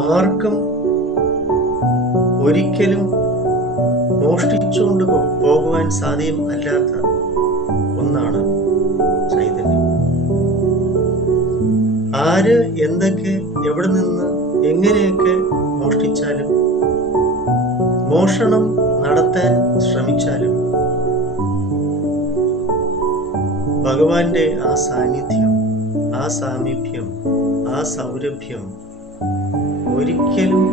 ആർക്കും ഒരിക്കലും മോഷ്ടിച്ചുകൊണ്ട് പോകുവാൻ സാധ്യം അല്ലാത്ത ഒന്നാണ് ചൈതന്യം. ആര് എന്തൊക്കെ എവിടെ നിന്ന് എങ്ങനെയൊക്കെ മോഷ്ടിച്ചാലും മോഷണം നടത്താൻ ശ്രമിച്ചാലും ഭഗവാന്റെ ആ സാന്നിധ്യം ആ സാമീപ്യം ആ സൗരഭ്യം ഒരിക്കലും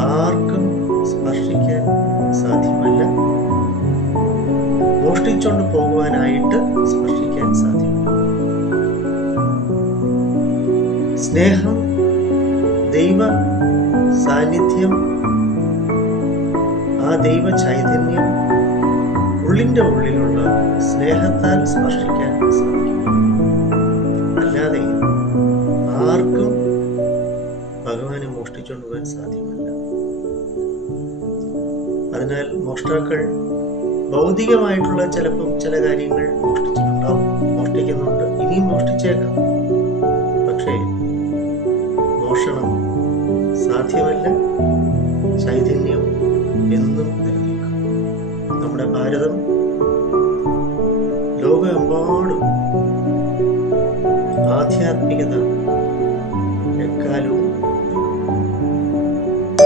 ആർക്കും സ്പർശിക്കാൻ സാധ്യമല്ല. മോഷ്ടിച്ചുകൊണ്ട് പോകുവാനായിട്ട് സ്പർശിക്കാൻ സാധ്യമല്ല. സ്നേഹം ദൈവ സാന്നിധ്യം ആ ദൈവ ചൈതന്യം ഉള്ളിന്റെ ഉള്ളിലുള്ള സ്നേഹത്താൽ സ്പർശിക്കാൻ ഭഗവാനെ മോഷ്ടിച്ചുകൊണ്ട് പോകാൻ സാധ്യമല്ല. അതിനാൽ മോഷ്ടാക്കൾ ഭൗതികമായിട്ടുള്ള ചിലപ്പം ചില കാര്യങ്ങൾ മോഷ്ടിച്ചിട്ടുണ്ടാവും. മോഷ്ടിക്കുന്നുണ്ട്. ഇനിയും മോഷ്ടിച്ചേക്കാം. പക്ഷേ മോഷണം സാധ്യമല്ല ചൈതന്യം എന്നും നിലനിൽക്കും. നമ്മുടെ ഭാരതം ലോകമെമ്പാടും ആധ്യാത്മികത എക്കാലവും